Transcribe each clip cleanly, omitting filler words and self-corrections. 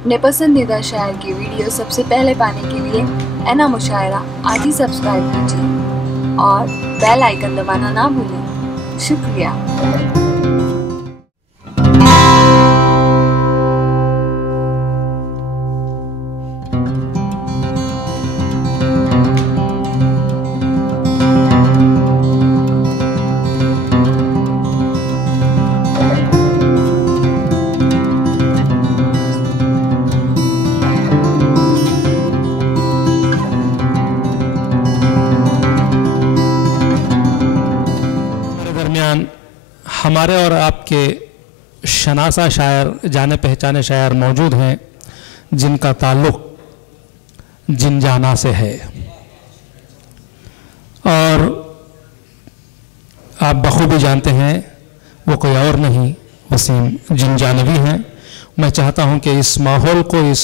अपने पसंदीदा शायर की वीडियो सबसे पहले पाने के लिए एना मुशायरा आज ही सब्सक्राइब कीजिए और बेल आइकन दबाना ना भूलें। शुक्रिया। हमारे और आपके शनासा शायर, जाने पहचाने शायर मौजूद हैं जिनका ताल्लुक़ जिनजाना से है और आप बखूबी जानते हैं वो कोई और नहीं वसीम जिनजानवी हैं। मैं चाहता हूं कि इस माहौल को, इस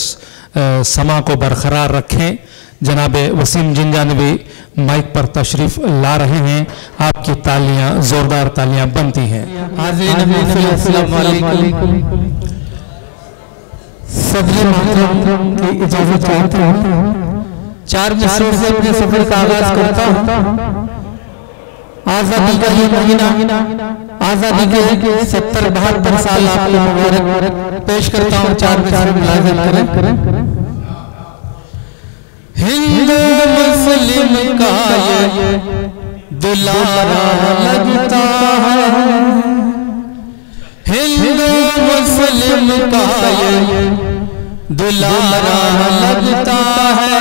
समा को बरकरार रखें। जनाब वसीम जिनजानवी माइक पर तशरीफ ला रहे हैं। आपकी तालियां, जोरदार तालियां बनती हैं। की इजाजत चाहता हूं। 4 मिसरों से अपने सफर का आगाज करता हूं। आजादी का ये महीना, आजादी के 70-72 साल आपको मुबारक पेश करता हूं। 4 मिसरों में लाज़िम करें। हिंदू मुस्लिम का ये दुलारा लगता है, हिंदू मुस्लिम का ये दुलारा लगता है,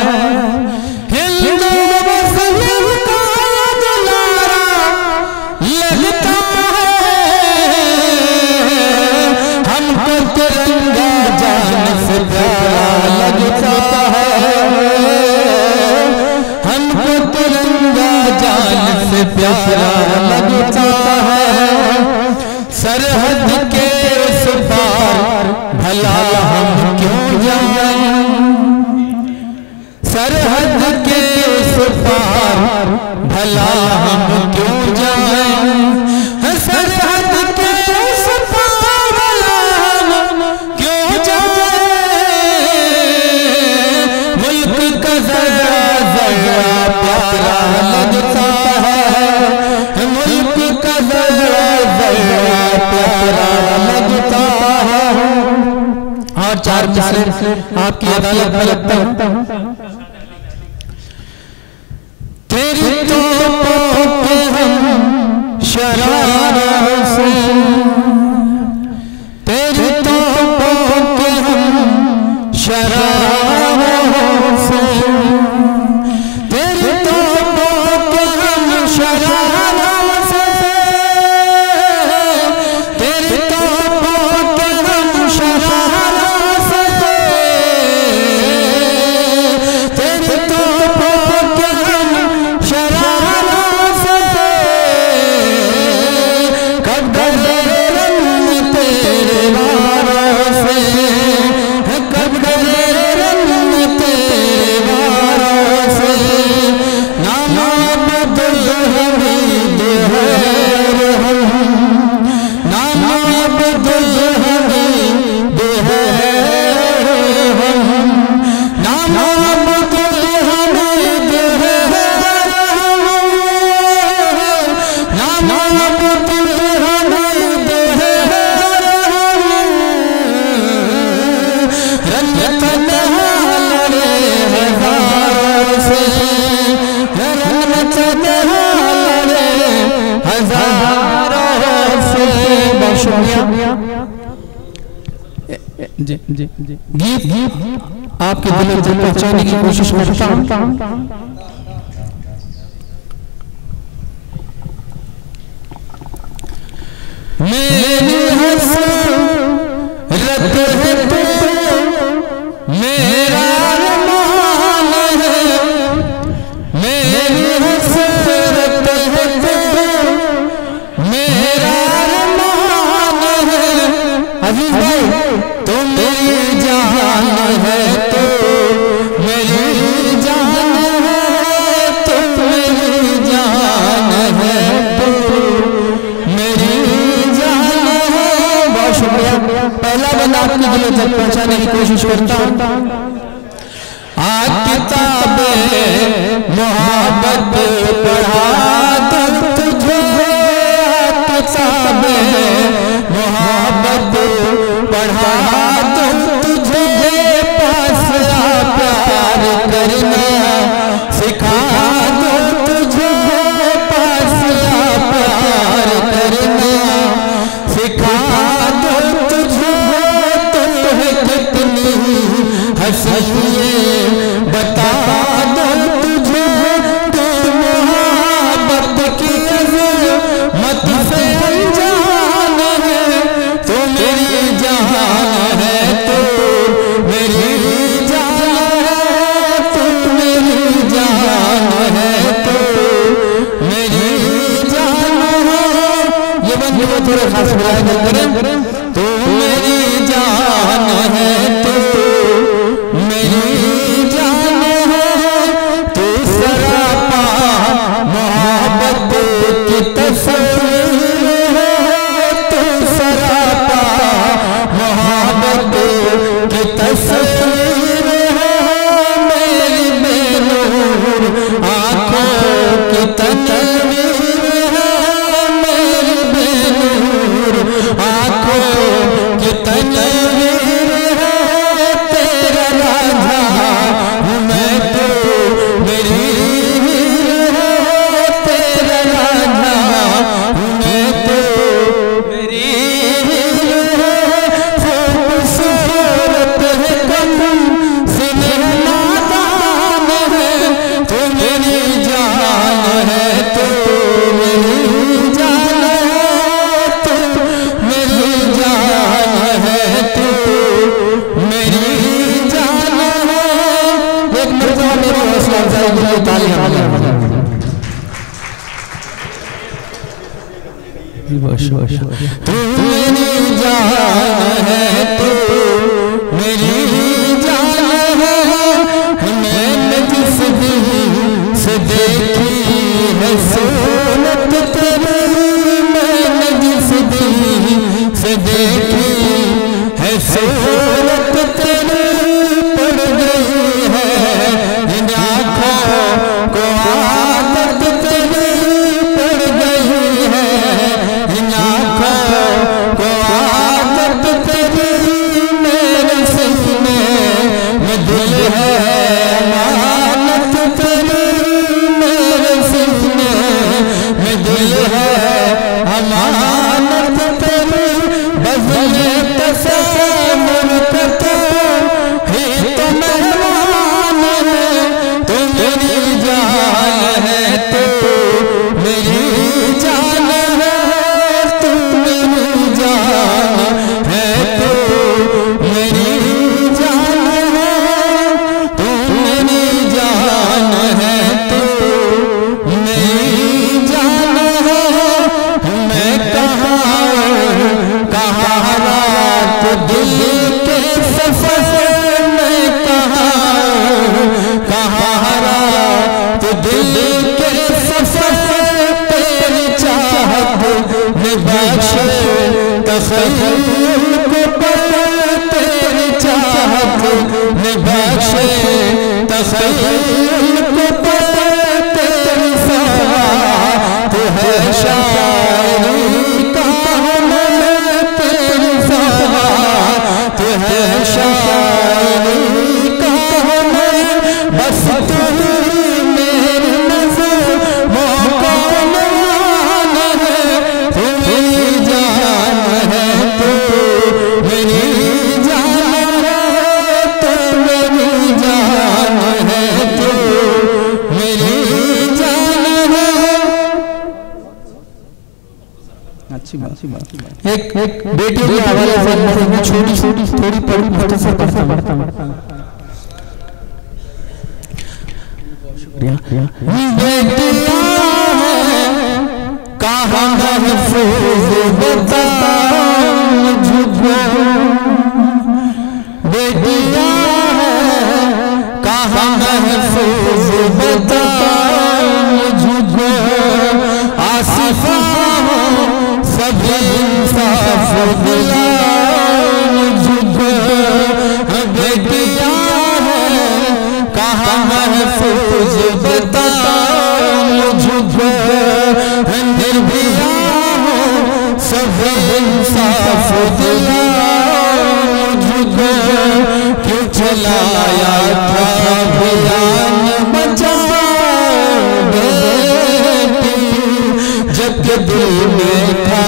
हिंदू मुस्लिम का दुलारा लगता है। हमको तिरंगा जान से प्यारा लगता है, प्यारा लगता है। सरहद के उस पार भला हम क्यों जाएं, सरहद के उस पार भला हम क्यों जाएं, सरहद के उस पार भला हम क्यों जाएं। मुल्क का जरा जरा प्यारा लगता है, और 4 मिसरे आपकी अदालत में लगता है। तेरी तोपों पे हम शरारों से, तेरी तोपों पे हम शरारों से, तेरी तोपों पे हम शरारों से, तेरी तोपों पे हम शरारों से, तेरी तोपों पे हम शरारों से, कब डरे रंग तेरे वारों से, कब डरे रंग तेरे वारों से। नाम अब्दुल हमीद है हम, नाम अब्दुल हमीद है हम, नाम अब्दुल हमीद है हम, नाम अब्दुल हमीद है हम। रंग तन्हा लड़े हज़ारों से, रंग तन्हा लड़े हज़ारों से। बहुत शुक्रिया। जी जी जी, गीत आपके दिल को पहुंचाने की कोशिश करता हूं। मेरी हसरत है तू, मेरा अरमान है, मेरी हसरत है तू, मेरा अरमान है। अजीज भाई, तू मेरी जान है, तो मेरी जान है, कोशिश करता हूँ। आज किताबें मोहब्बत पढ़ा दूं तुझे, किताबें मोहब्बत पढ़ा दूं तुझे, पास आ प्यार करना सिखा दूं तुझे, पास आ प्यार करना सिखा दूं तुझे। तुम कितनी हंसी बता दो तुझे, तो मोहब्बत की अज़मत से अनजान है, तो मेरी जान है, तो मेरी जान है, तो मेरी जान है, तो मेरी जान है। ये बंदे को थोड़ा खास बुलाया करें, तो मेरी जान है, तो तू मेरी जान है, तू मेरी जान है। मैंने जिस दिन से देखी है सूरत तेरी, मैंने जिस दिन से देखी है सूरत तेरी, पड़ गई है इन आँखों को आदत तेरी, पड़ गई है इन आँखों को आदत तेरी। मेरे सीने में दिल है अमानत तेरी, मेरे सीने में दिल है अमानत तेरी। बदले तस्वीर करते ही तो मेहमान है, तो मेरी जान है, तो मेरी जान है, तो मेरी जान है, तो मेरी जान है, तो मेरी जान है, तो मेरी जान है। मैं कहाँ रात दिल के सफर में, कहाँ रात दिल के सफर, तेरी चाहत में बख्शे तख़य्युल को पर, तेरी चाहत में बख्शे तख़य्युल को पर। तेरी साथ है शायरी का हुनर, तेरी साथ है शायरी का हुनर। बस तू मेरी नज़र मौका मान है, तू मेरी जान है, तो मेरी जान है, तो मेरी जान है, तो मेरी जान है। अच्छी बात। एक बेटी के हवाले से मैं छोटी थोड़ी पढ़ी मुख्तसर पढ़ता हूँ। शुक्रिया। बेटियां कहाँ महफूज बताऊं मुझको, बेटियां कहाँ महफूज बताऊं मुझको। आसिफा सभी इंसाफ दिलाओ मुझको, कहाँ महफूज बता मुझको, निर्भया हूँ सब इंसाफ दिला मुझको, क्यों चलाया था अभियान बचा बेटी, जबकि दिल में था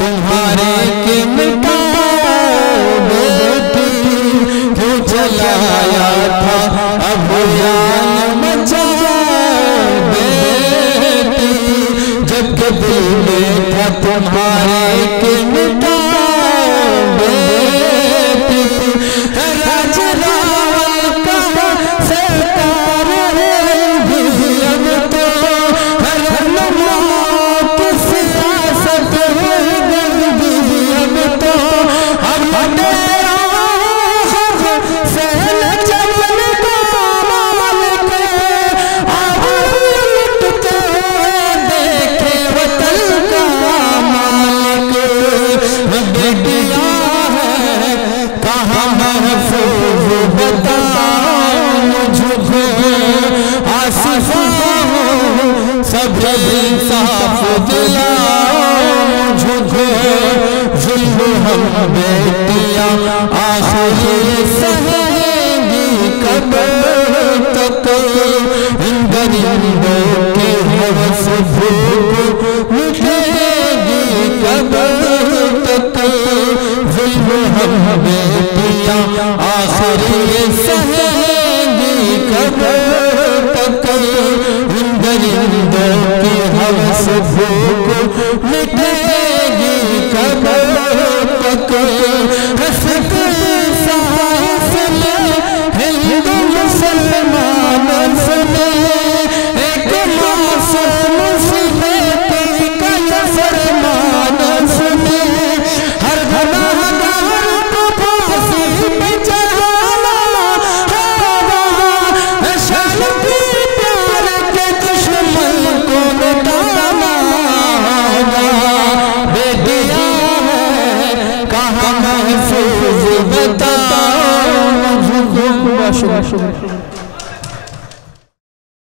तुम्हारे के मिटा बेटी, क्यों चलाया था अभियान बचा बेटी, जबकि दिल में था तुम्हारे के मिटा बेटी, राज रावल का सरकार अब तो रहनुमा की सियासत हो गई, अब तो अब डेरा सहल चमन को मामल के लुट के देखे वतन का मालिक, बेटिया है कहाँ महफूज बता मुझको, आसिफा हो सब इंसाफ दिला मुझको, जुल्म हम बेटियां आखिर सहेंगी कब तक, इन गरीबों की हवस भूख मिटेगी कब तक, जुल्म हम बेटियां आखिर सहेंगी कब तक, इन गरीबों की हवस भूख मिटेगी कब तक, हसत साहस में हिंदू मुसलमान सुने, एक मासूम मुसीबत का फरमान सुने, हर गुनाहगार को फांसी पे चढ़ाना है, शादी प्यार के दुश्मन को मिटाना होगा, बेटिया है कहाँ महफूज बता मुझको।